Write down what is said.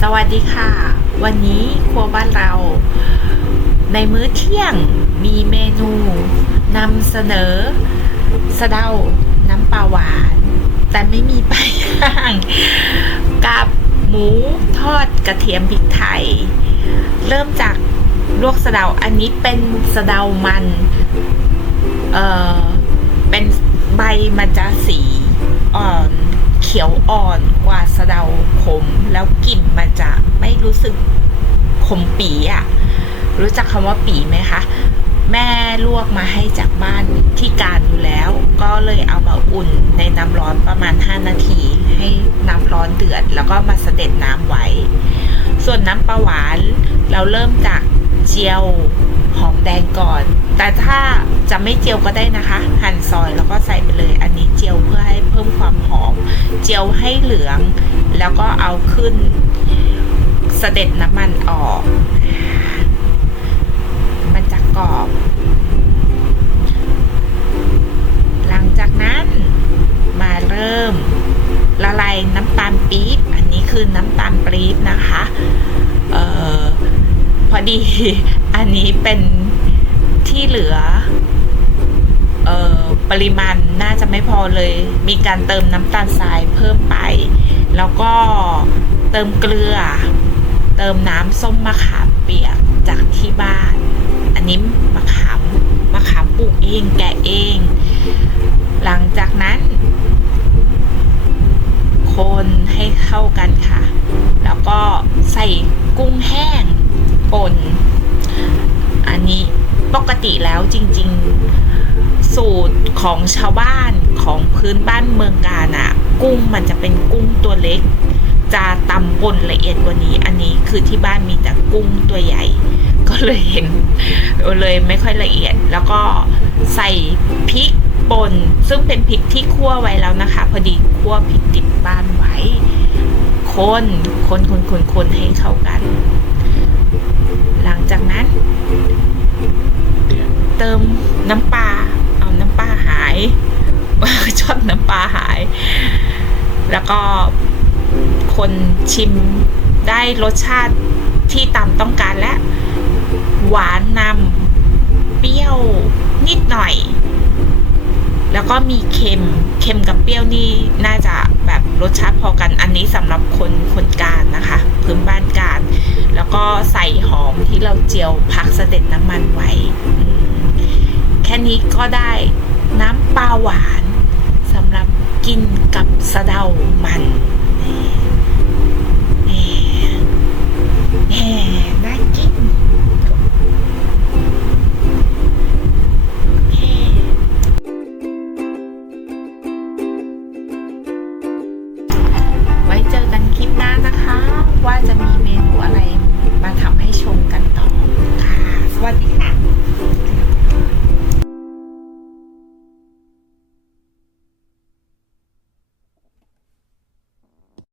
สวัสดีค่ะ วันนี้ครัวบ้านเรา ในมื้อเที่ยงมีเมนูนำเสนอสะเดาน้ำปลาหวาน แต่ไม่มีปลาย่างกับหมูทอดกระเทียมพริกไทย เริ่มจากลวกสะเดาอันนี้เป็นสะเดามันเอ่อเป็นใบมันจะสีอ่อนเขียวอ่อนกว่าสะเดา ขมแล้วกลิ่นมันจะไม่รู้สึกขมปีอะ่ะรู้จักคำว่าปีไหมคะแม่ลวกมาให้จากบ้านที่การอยู่แล้ว ก็เลยเอามาอุ่นในน้ำร้อนประมาณ 5 นาที ให้น้ำร้อนเดือด แล้วก็มาเสด็จน้ำไว้ ส่วนน้ำปลาหวานเราเริ่มจากเจียว หอมแดงก่อน แต่ถ้าจะไม่เจียวก็ได้นะคะ หั่นซอยแล้วก็ใส่ไปเลย อันนี้เจียวเพื่อให้เพิ่มความหอม เจียวให้เหลือง แล้วก็เอาขึ้นเสด็จน้ำมันออก มันจะกรอบ หลังจากนั้นมาเริ่มละลายน้ำตาลปี๊บ อันนี้คือน้ำตาลปี๊บนะคะ เอ่อ พอดี อันนี้เป็นที่เหลือเออปริมาณน่าจะไม่พอเลย มีการเติมน้ำตาลทรายเพิ่มไป แล้วก็เติมเกลือ เติมน้ำส้มมะขามเปียกจากที่บ้าน อันนี้มะขามมะขามปลูกเองแกะเอง หลังจากนั้น คนให้เข้ากันค่ะ แล้วก็ใส่กุ้งแห้ง ป่น อันนี้ปกติแล้วจริง ๆ สูตรของชาวบ้านของพื้นบ้านเมืองกาญอะกุ้งมันจะเป็นกุ้งตัวเล็ก จะตำป่นละเอียดกว่านี้ อันนี้คือที่บ้านมีแต่กุ้งตัวใหญ่ ก็เลยเห็นเลยไม่ค่อยละเอียด แล้วก็ใส่พริกป่นซึ่งเป็นพริกที่คั่วไว้แล้วนะคะ พอดีคั่วพริกติดบ้านไว้ คนคนคนคนคนให้เข้ากัน หลังจากนั้น เติมน้ำปลา เอาน้ำปลาหาย ชอบน้ำปลาหาย แล้วก็คนชิมได้รสชาติที่ตามต้องการและ หวานนำเปรี้ยวนิดหน่อย แล้วก็มีเค็มเค็มกับเปรี้ยวนี่น่าจะแบบรสชาติพอกันอันนี้สำหรับคนคนการนะคะพื้นบ้านการ แล้วก็ใส่หอมที่เราเจียวพักเสด็จน้ำมันไว้ แค่นี้ก็ได้น้ำปลาหวาน สำหรับกินกับสะเดามันแหม